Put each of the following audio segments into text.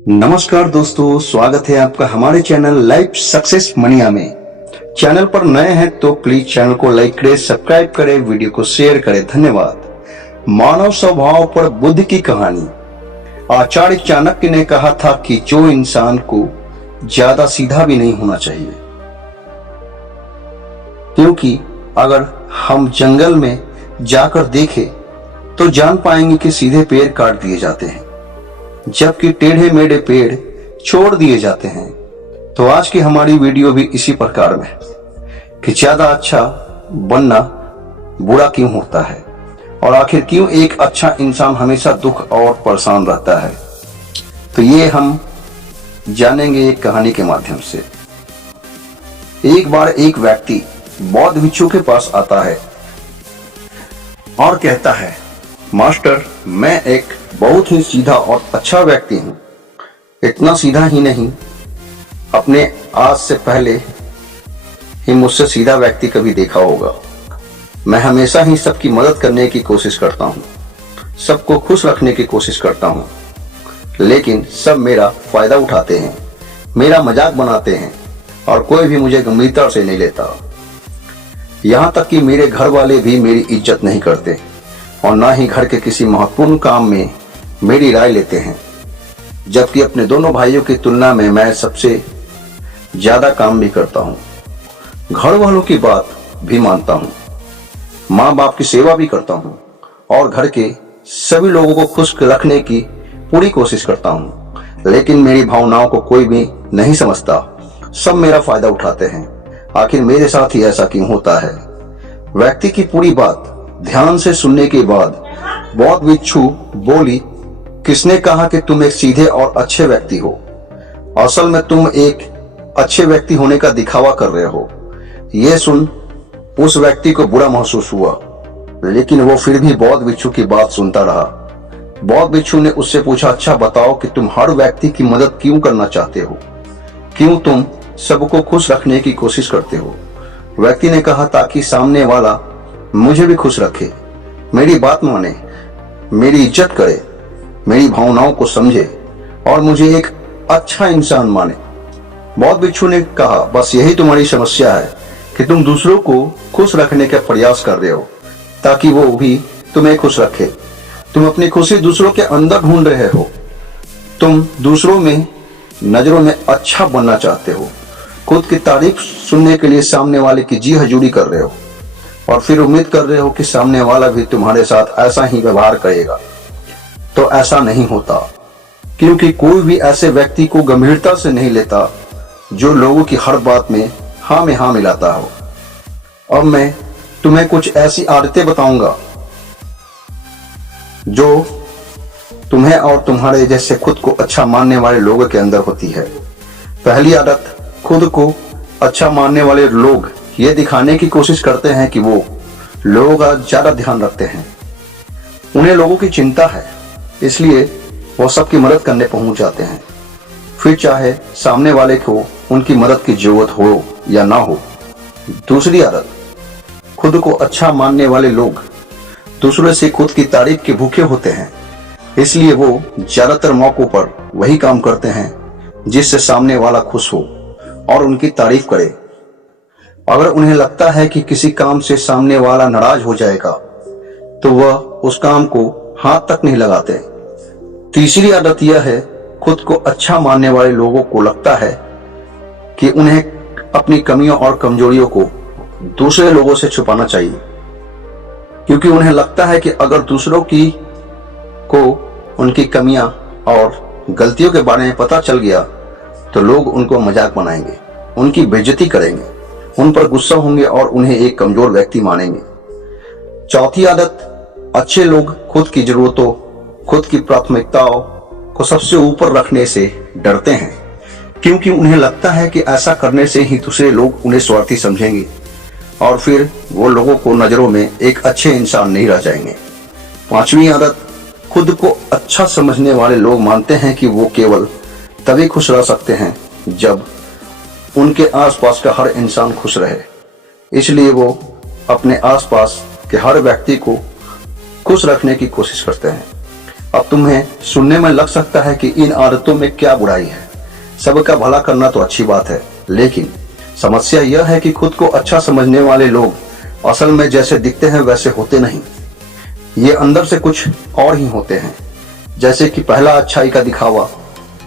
नमस्कार दोस्तों, स्वागत है आपका हमारे चैनल लाइफ सक्सेस मनिया में। चैनल पर नए हैं तो प्लीज चैनल को लाइक करें, सब्सक्राइब करें, वीडियो को शेयर करें। धन्यवाद। मानव स्वभाव पर बुद्ध की कहानी। आचार्य चाणक्य ने कहा था कि जो इंसान को ज्यादा सीधा भी नहीं होना चाहिए, क्योंकि अगर हम जंगल में जाकर देखें तो जान पाएंगे कि सीधे पेड़ काट दिए जाते हैं, जबकि टेढ़े मेढ़े पेड़ छोड़ दिए जाते हैं। तो आज की हमारी वीडियो भी इसी प्रकार में कि ज्यादा अच्छा बनना बुरा क्यों होता है और आखिर क्यों एक अच्छा इंसान हमेशा दुख और परेशान रहता है। तो ये हम जानेंगे एक कहानी के माध्यम से। एक बार एक व्यक्ति बौद्ध भिक्षु के पास आता है और कहता है, मास्टर, मैं एक बहुत ही सीधा और अच्छा व्यक्ति हूं। इतना सीधा ही नहीं, अपने आज से पहले ही मुझसे सीधा व्यक्ति कभी देखा होगा। मैं हमेशा ही सबकी मदद करने की कोशिश करता हूं, सबको खुश रखने की कोशिश करता हूं, लेकिन सब मेरा फायदा उठाते हैं, मेरा मजाक बनाते हैं और कोई भी मुझे गंभीरता से नहीं लेता। यहां तक कि मेरे घर वाले भी मेरी इज्जत नहीं करते और ना ही घर के किसी महत्वपूर्ण काम में मेरी राय लेते हैं, जबकि अपने दोनों भाइयों की तुलना में मैं सबसे ज्यादा काम भी करता हूं, घर वालों की बात भी मानता हूं, माँ बाप की सेवा भी करता हूं और घर के सभी लोगों को खुश रखने की पूरी कोशिश करता हूं, लेकिन मेरी भावनाओं को कोई भी नहीं समझता। सब मेरा फायदा उठाते हैं। आखिर मेरे साथ ही ऐसा क्यों होता है? व्यक्ति की पूरी बात ध्यान से सुनने के बाद बौद्ध भिक्षु बोली, किसने कहा कि तुम एक सीधे और अच्छे व्यक्ति हो? असल में तुम एक अच्छे व्यक्ति होने का दिखावा कर रहे हो। यह सुन उस व्यक्ति को बुरा महसूस हुआ, लेकिन वो फिर भी बौद्ध भिक्षु की बात सुनता रहा। बौद्ध भिक्षु ने उससे पूछा, अच्छा बताओ कि तुम हर व्यक्ति की मदद क्यों करना चाहते हो? क्यों तुम सबको खुश रखने की कोशिश करते हो? व्यक्ति ने कहा, ताकि सामने वाला मुझे भी खुश रखे, मेरी बात माने, मेरी इज्जत करे, मेरी भावनाओं को समझे और मुझे एक अच्छा इंसान माने। बौद्ध भिक्षु ने कहा, बस यही तुम्हारी समस्या है कि तुम दूसरों को खुश रखने का प्रयास कर रहे हो ताकि वो भी तुम्हें खुश रखे। तुम अपनी खुशी दूसरों के अंदर ढूंढ रहे हो। तुम दूसरों में नजरों में अच्छा बनना चाहते हो, खुद की तारीफ सुनने के लिए सामने वाले की जी हजूरी कर रहे हो और फिर उम्मीद कर रहे हो कि सामने वाला भी तुम्हारे साथ ऐसा ही व्यवहार करेगा। तो ऐसा नहीं होता, क्योंकि कोई भी ऐसे व्यक्ति को गंभीरता से नहीं लेता जो लोगों की हर बात में हाँ मिलाता हो। अब मैं तुम्हें कुछ ऐसी आदतें बताऊंगा जो तुम्हें और तुम्हारे जैसे खुद को अच्छा मानने वाले लोगों के अंदर होती है। पहली आदत, खुद को अच्छा मानने वाले लोग ये दिखाने की कोशिश करते हैं कि वो लोगों का ज्यादा ध्यान रखते हैं। उन्हें लोगों की चिंता है, इसलिए वो सबकी मदद करने पहुंच जाते हैं, फिर चाहे सामने वाले को उनकी मदद की जरूरत हो या ना हो। दूसरी आदत, खुद को अच्छा मानने वाले लोग दूसरों से खुद की तारीफ के भूखे होते हैं, इसलिए वो ज्यादातर मौकों पर वही काम करते हैं जिससे सामने वाला खुश हो और उनकी तारीफ करे। अगर उन्हें लगता है कि किसी काम से सामने वाला नाराज हो जाएगा तो वह उस काम को हाथ तक नहीं लगाते। तीसरी आदत यह है, खुद को अच्छा मानने वाले लोगों को लगता है कि उन्हें अपनी कमियों और कमजोरियों को दूसरे लोगों से छुपाना चाहिए, क्योंकि उन्हें लगता है कि अगर दूसरों को उनकी कमियां और गलतियों के बारे में पता चल गया तो लोग उनको मजाक बनाएंगे, उनकी बेइज्जती करेंगे, उन पर गुस्सा होंगे और उन्हें एक कमजोर व्यक्ति मानेंगे। चौथी आदत, अच्छे लोग खुद की जरूरतों, खुद की प्राथमिकताओं को सबसे ऊपर रखने से डरते हैं, क्योंकि उन्हें लगता है कि ऐसा करने से ही दूसरे लोग उन्हें स्वार्थी समझेंगे और फिर वो लोगों को नजरों में एक अच्छे इंसान नहीं रह जाएंगे। पांचवी आदत, खुद को अच्छा समझने वाले लोग मानते हैं कि वो केवल तभी खुश रह सकते हैं जब उनके आसपास का हर इंसान खुश रहे, इसलिए वो अपने आसपास के हर व्यक्ति को खुश रखने की कोशिश करते हैं। अब तुम्हें सुनने में लग सकता है कि इन आदतों में क्या बुराई है। सबका भला करना तो अच्छी बात है, लेकिन समस्या यह है कि खुद को अच्छा समझने वाले लोग असल में जैसे दिखते हैं वैसे होते नहीं। ये अंदर से कुछ और ही होते हैं। जैसे कि पहला, अच्छाई का दिखावा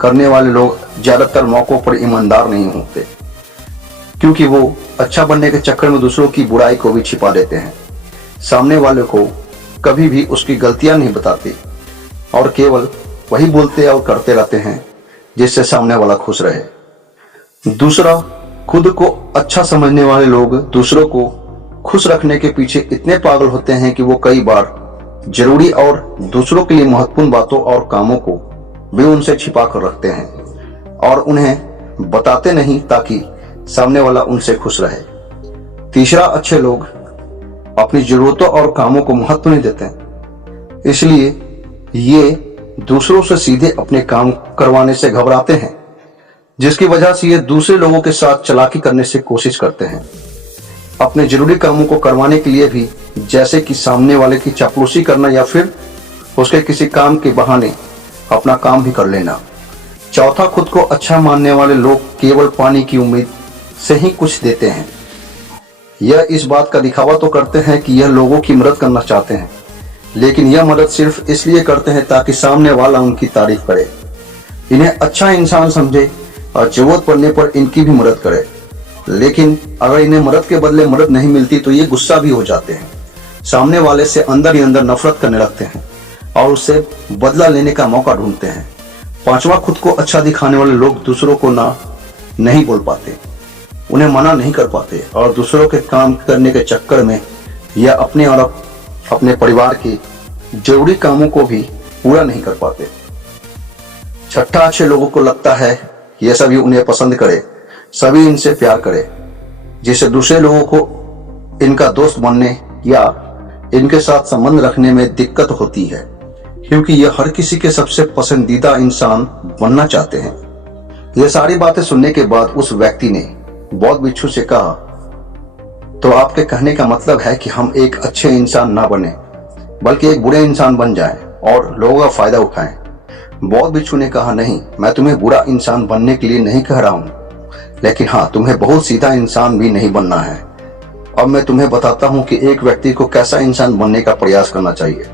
करने वाले लोग ज्यादातर मौकों पर ईमानदार नहीं होते, क्योंकि वो अच्छा बनने के चक्कर में दूसरों की बुराई को भी छिपा देते हैं। सामने वाले को कभी भी उसकी गलतियां नहीं बताते और केवल वही बोलते और करते रहते हैं जिससे सामने वाला खुश रहे। दूसरा, खुद को अच्छा समझने वाले लोग दूसरों को खुश रखने के पीछे इतने पागल होते हैं कि वो कई बार जरूरी और दूसरों के लिए महत्वपूर्ण बातों और कामों को भी उनसे छिपा कर रखते हैं और उन्हें बताते नहीं ताकि सामने वाला उनसे खुश रहे। तीसरा, अच्छे लोग अपनी जरूरतों और कामों को महत्व नहीं देते, इसलिए ये दूसरों से सीधे अपने काम करवाने से घबराते हैं, जिसकी वजह से ये दूसरे लोगों के साथ चालाकी करने से कोशिश करते हैं अपने जरूरी कामों को करवाने के लिए भी, जैसे कि सामने वाले की चापलूसी करना या फिर उसके किसी काम के बहाने अपना काम भी कर लेना। चौथा, खुद को अच्छा मानने वाले लोग केवल पानी की उम्मीद से ही कुछ देते हैं। यह इस बात का दिखावा तो करते हैं कि यह लोगों की मदद करना चाहते हैं, लेकिन यह मदद सिर्फ इसलिए करते हैं ताकि सामने वाला उनकी तारीफ करे, इन्हें अच्छा इंसान समझे और जरूरत पड़ने पर इनकी भी मदद करे। लेकिन अगर इन्हें मदद के बदले मदद नहीं मिलती तो ये गुस्सा भी हो जाते हैं, सामने वाले से अंदर ही अंदर नफरत करने लगते हैं और उससे बदला लेने का मौका ढूंढते हैं। पांचवा, खुद को अच्छा दिखाने वाले लोग दूसरों को नहीं बोल पाते, उन्हें मना नहीं कर पाते और दूसरों के काम करने के चक्कर में या अपने और अपने परिवार के जरूरी कामों को भी पूरा नहीं कर पाते। छठा, अच्छे लोगों को लगता है ये सभी उन्हें पसंद करे, सभी इनसे प्यार करे, जिससे दूसरे लोगों को इनका दोस्त बनने या इनके साथ संबंध रखने में दिक्कत होती है, क्योंकि ये हर किसी के सबसे पसंदीदा इंसान बनना चाहते हैं। ये सारी बातें सुनने के बाद उस व्यक्ति ने बौद्ध भिक्षु से कहा, तो आपके कहने का मतलब है कि हम एक अच्छे इंसान ना बने बल्कि एक बुरे इंसान बन जाएं और लोगों का फायदा उठाएं। बौद्ध भिक्षु ने कहा, नहीं, मैं तुम्हें बुरा इंसान बनने के लिए नहीं कह रहा हूं, लेकिन हाँ, तुम्हें बहुत सीधा इंसान भी नहीं बनना है। अब मैं तुम्हें बताता हूं कि एक व्यक्ति को कैसा इंसान बनने का प्रयास करना चाहिए।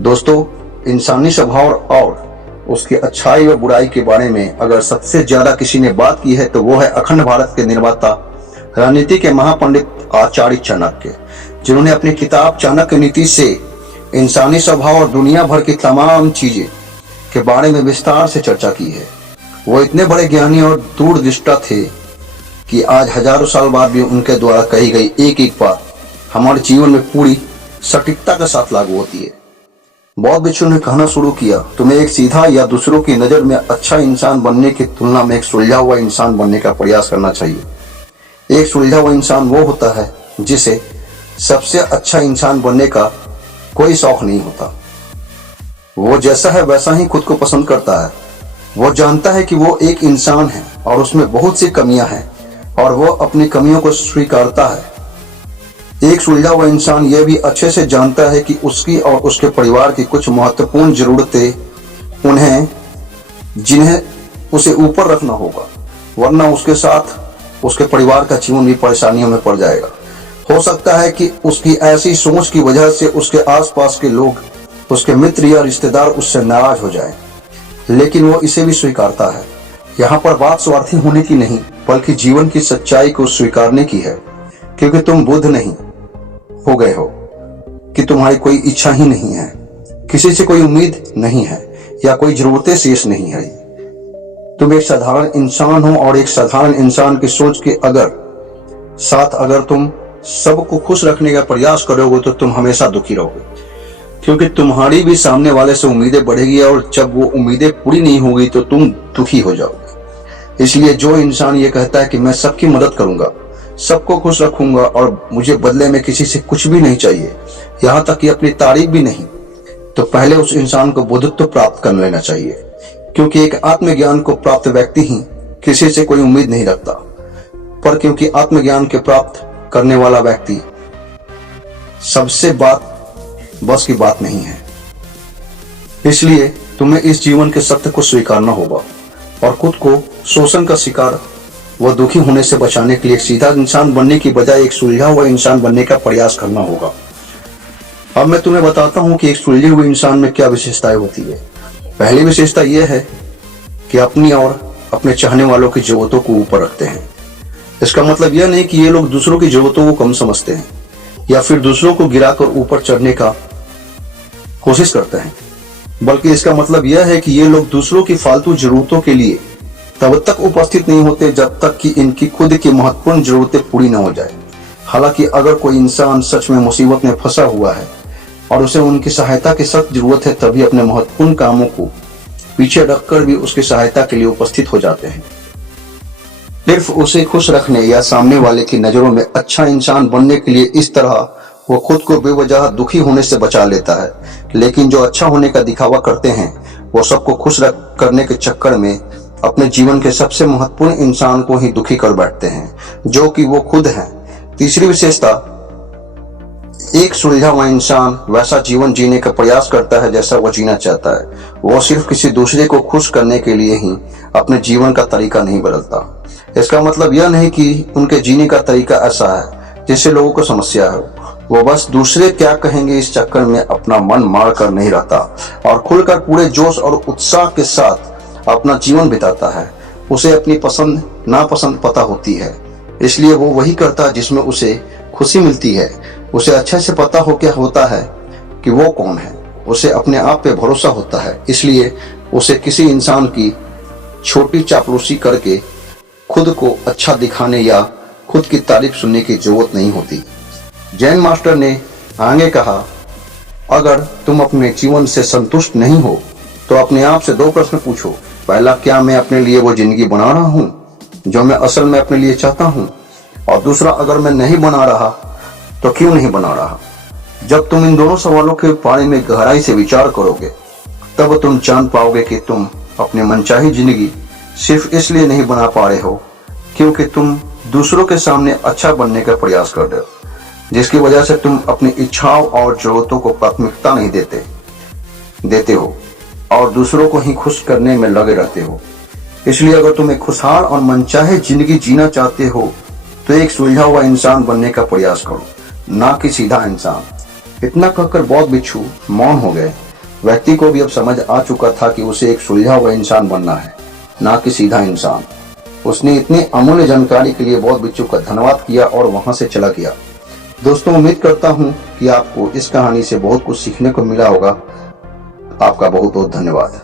दोस्तों, इंसानी स्वभाव और उसकी अच्छाई व बुराई के बारे में अगर सबसे ज्यादा किसी ने बात की है तो वो है अखंड भारत के निर्माता, राजनीति के महापंडित आचार्य चाणक्य, जिन्होंने अपनी किताब चाणक्य नीति से इंसानी स्वभाव और दुनिया भर की तमाम चीजें के बारे में विस्तार से चर्चा की है। वो इतने बड़े ज्ञानी और दूरदृष्टा थे कि आज हजारों साल बाद भी उनके द्वारा कही गई एक एक बात हमारे जीवन में पूरी सटीकता के साथ लागू होती है। बौद्ध भिक्षु ने कहना शुरू किया, तुम्हें एक सीधा या दूसरों की नजर में अच्छा इंसान बनने की तुलना में एक सुलझा हुआ इंसान बनने का प्रयास करना चाहिए। एक सुलझा हुआ इंसान वो होता है जिसे सबसे अच्छा इंसान बनने का कोई शौक नहीं होता। वो जैसा है वैसा ही खुद को पसंद करता है। वो जानता है कि वो एक इंसान है और उसमें बहुत सी कमियां हैं और वो अपनी कमियों को स्वीकारता है। एक सुलझा हुआ इंसान यह भी अच्छे से जानता है कि उसकी और उसके परिवार की कुछ महत्वपूर्ण जरूरतें उन्हें जिन्हें उसे ऊपर रखना होगा, वरना उसके साथ उसके परिवार का जीवन भी परेशानियों में पड़ जाएगा। हो सकता है कि उसकी ऐसी सोच की वजह से उसके आसपास के लोग, उसके मित्र या रिश्तेदार उससे नाराज हो जाएं, लेकिन वो इसे भी स्वीकारता है। यहाँ पर बात स्वार्थी होने की नहीं बल्कि जीवन की सच्चाई को स्वीकारने की है, क्योंकि तुम बुद्ध नहीं हो गए हो कि तुम्हारी कोई इच्छा ही नहीं है, किसी से कोई उम्मीद नहीं है या कोई जरूरतें शेष नहीं है। तुम एक साधारण इंसान हो और एक साधारण इंसान की सोच के अगर तुम सबको खुश रखने का प्रयास करोगे तो तुम हमेशा दुखी रहोगे, क्योंकि तुम्हारी भी सामने वाले से उम्मीदें बढ़ेगी और जब वो उम्मीदें पूरी नहीं होगी तो तुम दुखी हो जाओगे। इसलिए जो इंसान ये कहता है कि मैं सबकी मदद करूंगा, सबको खुश रखूंगा और मुझे बदले में किसी से कुछ भी नहीं चाहिए, यहाँ तक कि अपनी तारीफ भी नहीं, तो पहले उस इंसान को बुद्धत्व प्राप्त कर लेना चाहिए, क्योंकि एक आत्मज्ञान को प्राप्त व्यक्ति ही किसी से कोई उम्मीद नहीं रखता। पर क्योंकि आत्मज्ञान के प्राप्त करने वाला व्यक्ति सबसे बस की बात नहीं है, इसलिए तुम्हें इस जीवन के सत्य को स्वीकारना होगा और खुद को शोषण का शिकार व दुखी होने से बचाने के लिए एक सीधा इंसान बनने की बजाय एक सुलझा हुआ इंसान बनने का प्रयास करना होगा। अब मैं तुम्हें बताता हूं कि एक सुलझे हुए इंसान में क्या विशेषताएं होती है। पहली विशेषता यह है कि अपनी और अपने चाहने वालों की जरूरतों को ऊपर रखते हैं। इसका मतलब यह नहीं कि ये लोग दूसरों की जरूरतों को कम समझते हैं या फिर दूसरों को गिराकर ऊपर चढ़ने का कोशिश करते हैं, बल्कि इसका मतलब यह है कि ये लोग दूसरों की फालतू जरूरतों के लिए तब तक उपस्थित नहीं होते जब तक कि इनकी खुद की महत्वपूर्ण जरूरतें पूरी न हो जाए। हालांकि अगर कोई इंसान सच में मुसीबत में फंसा हुआ है और उसे उनकी सहायता की सख्त जरूरत है, तभी अपने महत्वपूर्ण कामों को पीछे रखकर भी उसकी सहायता के लिए उपस्थित हो जाते हैं। सिर्फ उसे खुश रखने या सामने वाले की नजरों में अच्छा इंसान बनने के लिए इस तरह वो खुद को बेवजह दुखी होने से बचा लेता है। लेकिन जो अच्छा होने का दिखावा करते हैं वो सबको खुश करने के चक्कर में अपने जीवन के सबसे महत्वपूर्ण इंसान को ही दुखी कर बैठते हैं, जो कि वो खुद हैं। तीसरी विशेषता, एक सुलझा हुआ इंसान वैसा जीवन जीने का प्रयास करता है जैसा वो जीना चाहता है। वो सिर्फ किसी दूसरे को खुश करने के लिए ही अपने जीवन का तरीका नहीं बदलता। इसका मतलब यह नहीं कि उनके जीने का तरीका ऐसा है जिससे लोगों को समस्या है। वो बस दूसरे क्या कहेंगे इस चक्कर में अपना मन मार कर नहीं रहता और खुलकर पूरे जोश और उत्साह के साथ अपना जीवन बिताता है। उसे अपनी पसंद नापसंद पता होती है, इसलिए वो वही करता है जिसमें उसे खुशी मिलती है। उसे अच्छे से पता होता है कि वो कौन है। उसे अपने आप पे भरोसा होता है, इसलिए उसे किसी इंसान की छोटी चापलूसी करके खुद को अच्छा दिखाने या खुद की तारीफ सुनने की जरूरत नहीं होती। जैन मास्टर ने आगे कहा, अगर तुम अपने जीवन से संतुष्ट नहीं हो तो अपने आप से दो प्रश्न पूछो। पहला, क्या मैं अपने लिए वो जिंदगी बना रहा हूँ जो मैं असल में अपने लिए चाहता हूँ? और दूसरा, अगर मैं नहीं बना रहा तो क्यों नहीं बना रहा? जब तुम इन दोनों सवालों के बारे में गहराई से विचार करोगे तब तुम जान पाओगे कि तुम अपनी मनचाही जिंदगी सिर्फ इसलिए नहीं बना पा रहे हो क्योंकि तुम दूसरों के सामने अच्छा बनने का प्रयास कर रहे हो, जिसकी वजह से तुम अपनी इच्छाओं और जरूरतों को प्राथमिकता नहीं देते हो और दूसरों को ही खुश करने में लगे रहते हो। इसलिए अगर तुम एक खुशहाल और मनचाहे जिंदगी जीना चाहते हो तो एक सुलझा हुआ इंसान बनने का प्रयास करो, ना कि सीधा इंसान। इतना कहकर बौद्ध भिक्षु मौन हो गए। व्यक्ति को भी अब समझ आ चुका था कि उसे एक सुलझा हुआ इंसान बनना है, ना कि सीधा इंसान। उसने इतनी अमूल्य जानकारी के लिए बौद्ध भिक्षु का धन्यवाद किया और वहां से चला गया। दोस्तों, उम्मीद करता हूं कि आपको इस कहानी से बहुत कुछ सीखने को मिला होगा। आपका बहुत बहुत धन्यवाद।